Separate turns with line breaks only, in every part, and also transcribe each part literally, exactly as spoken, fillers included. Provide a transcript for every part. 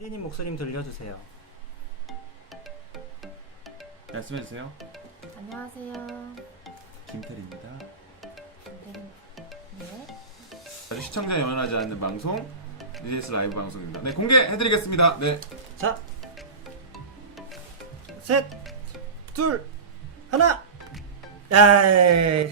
혜리님 목소리 들려주세요.
말씀해주세요.
안녕하세요.
김태리입니다.
네.
아주 시청자 연연하지 않는 방송 유디에스 라이브 방송입니다. 네, 공개해드리겠습니다. 네.
자, 셋, 둘, 하나. 야이.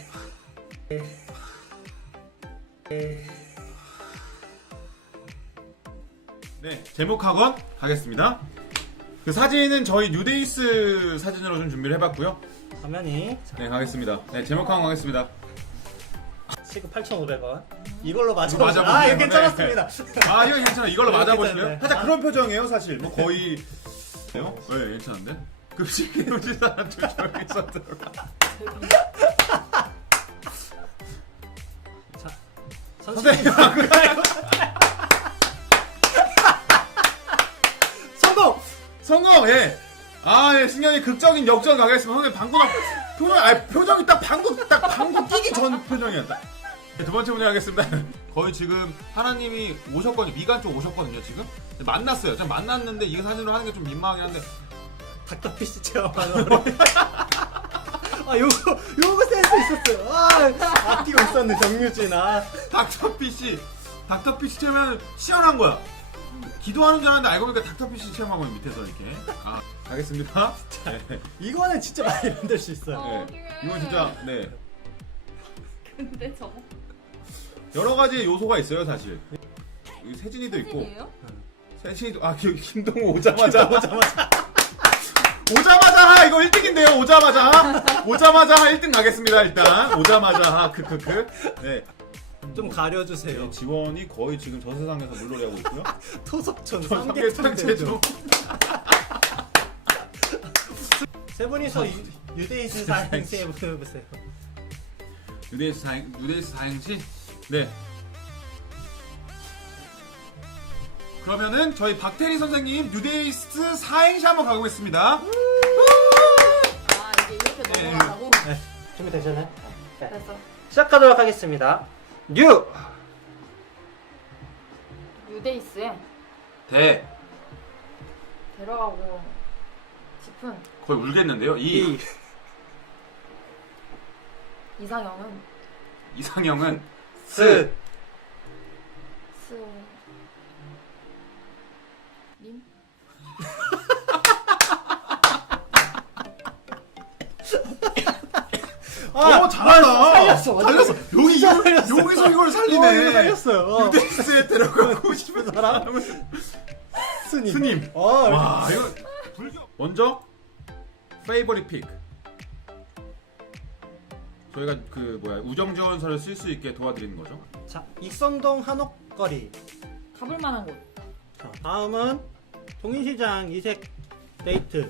네, 제목학원 가겠습니다. 그 사진은 저희 뉴데이스 사진으로 좀 준비를 해봤고요.
화면이
네, 가겠습니다. 네, 제목학원 가겠습니다.
시급 팔천오백 원. 이걸로
이거
맞춰보세요.
맞아보세요.
아, 이거 괜찮았습니다.
아, 이거 괜찮아. 이걸로
네,
맞아보실래요?
네, 네.
살짝
아.
그런 표정이에요, 사실. 뭐 거의. 네, 괜찮은데? 급식 기록지사한테 저기서 들어가.
자,
선생님,
선생님. 성공!
성공! 예! 아, 예, 승현이 극적인 역전 가겠습니다. 선생님, 방구 나, 표정, 아 표정이 딱 방구, 딱 방구 끼기 전 표정이었다. 네, 두 번째 문제 하겠습니다. 거의 지금 하나님이 오셨거든요. 미간 쪽 오셨거든요, 지금. 만났어요. 좀 만났는데 이 사진으로 하는 게 좀 민망하긴 한데.
닥터피쉬 체험하는 우리. 아, 요거, 요거 센스 있었어요. 아, 아끼고 있었네, 정유진. 아.
닥터피쉬, 닥터피쉬 체험하면 시원한 거야. 기도하는 줄 알았는데 알고 보니까 닥터피쉬 체험하고 밑에서 이렇게. 아, 가겠습니다. 네.
이거는 진짜 많이 만들 수 있어요.
어,
네.
어떡해.
이건 진짜, 네.
근데 저거
여러 가지 요소가 있어요, 사실. 여기 세진이도 있고.
사진이에요?
세진이도, 아, 여기 김동호 오자마자.
오자마자.
오자마자 하! 이거 일 등인데요, 오자마자 하! 오자마자 하 일 등 가겠습니다, 일단. 오자마자 하, 크크크. 네.
좀 가려주세요.
지원이 거의 지금 저 세상에서 물놀이 하고 있고요.
토속촌,
삼계탕 제조.
세 분이서 유- 유데이스 사행시 해보세요.
유데이스 사행, 유데이스 사행시? 네. 그러면은 저희 박태리 선생님 유데이스 사행시 한번 가보겠습니다.
아 이게 이렇게
네.
넘어가라고?
네. 준비되셨나요? 네.
됐어.
시작하도록 하겠습니다. 뉴!
유데이스에
대.
데려가고 싶은
거의 울겠는데요. 이.
이.
이상형은
이상형은
스.
스... 님?
아,
어, 잘한다.
살렸어, 완전
살렸어. 여기,
진짜
이걸,
살렸어.
여기서 이걸
어,
살리네.
이거 살렸어요. 어.
유데이스에 데려가고 싶은
사람?
사람은
스님.
스님.
어,
와, 이거 불교. 먼저 페이버릿 픽. 저희가 그 뭐야 우정 지원서를 쓸 수 있게 도와드리는 거죠.
자, 익선동 한옥거리.
가볼 만한 곳.
자, 다음은 동인시장 이색 데이트.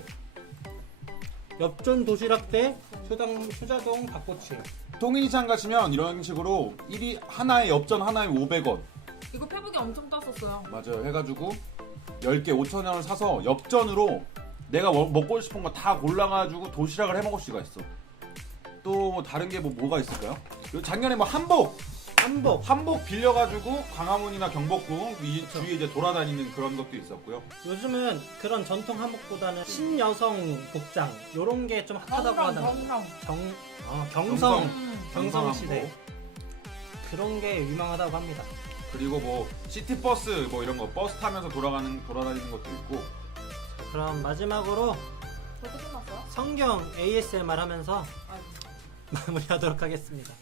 엽전 도시락 대 수당, 수자동 닭꼬치.
통인시장 가시면 이런 식으로 일이 하나에 엽전 하나에 오백 원.
이거 페북에 엄청 떴었어요.
맞아요. 해가지고 열 개 오천 원을 사서 엽전으로 내가 먹- 먹고 싶은 거 다 골라가지고 도시락을 해 먹을 수가 있어. 또 뭐 다른 게 뭐 뭐가 있을까요? 요 작년에 뭐 한복
한복.
한복 빌려가지고 광화문이나 경복궁 이 주위에 이제 돌아다니는 그런 것도 있었고요.
요즘은 그런 전통 한복보다는 신여성 복장 요런 게 좀 핫하다고
경성,
하더라고요.
경성.
경, 어, 경성,
음.
경성
경성
시대
한복.
그런 게 유명하다고 합니다.
그리고 뭐 시티버스 뭐 이런 거 버스 타면서 돌아가는 돌아다니는 것도 있고.
그럼 마지막으로
벌써 끝났어요?
성경 에이에스엠알 하면서
아니.
마무리하도록 하겠습니다.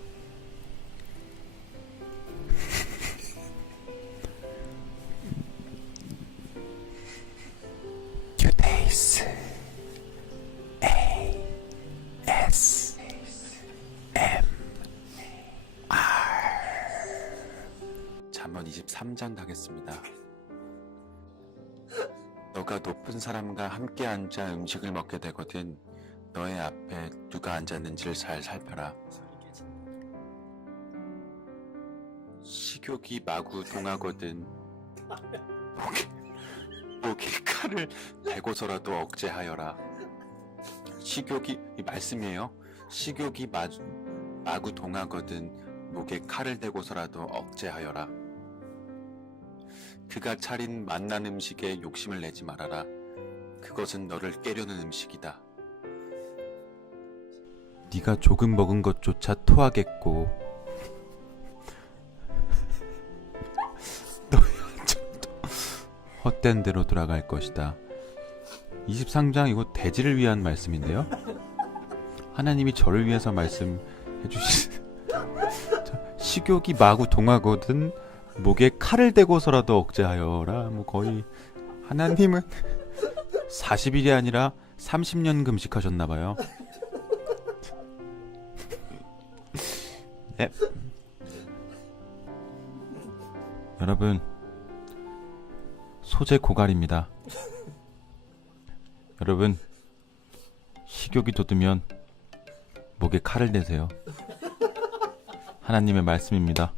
유데이스 에이 에스 엠 알 잠언 이십삼 장 가겠습니다. 너가 높은 사람과 함께 앉아 음식을 먹게 되거든 너의 앞에 누가 앉았는지를 잘 살펴라. 식욕이 마구 동하거든 목에, 목에 칼을 대고서라도 억제하여라. 식욕이 이 말씀이에요. 식욕이 마, 마구 동하거든 목에 칼을 대고서라도 억제하여라. 그가 차린 맛난 음식에 욕심을 내지 말아라. 그것은 너를 깨려는 음식이다. 네가 조금 먹은 것조차 토하겠고 너의 한정도 헛된 대로 돌아갈 것이다. 이십삼 장 이거 돼지를 위한 말씀인데요. 하나님이 저를 위해서 말씀해 주신 식욕이 마구 동하거든 목에 칼을 대고서라도 억제하여라. 뭐 거의 하나님은 사십 일이 아니라 삼십 년 금식하셨나봐요. 네. 여러분, 소재 고갈입니다. 여러분, 식욕이 돋으면 목에 칼을 대세요. 하나님의 말씀입니다.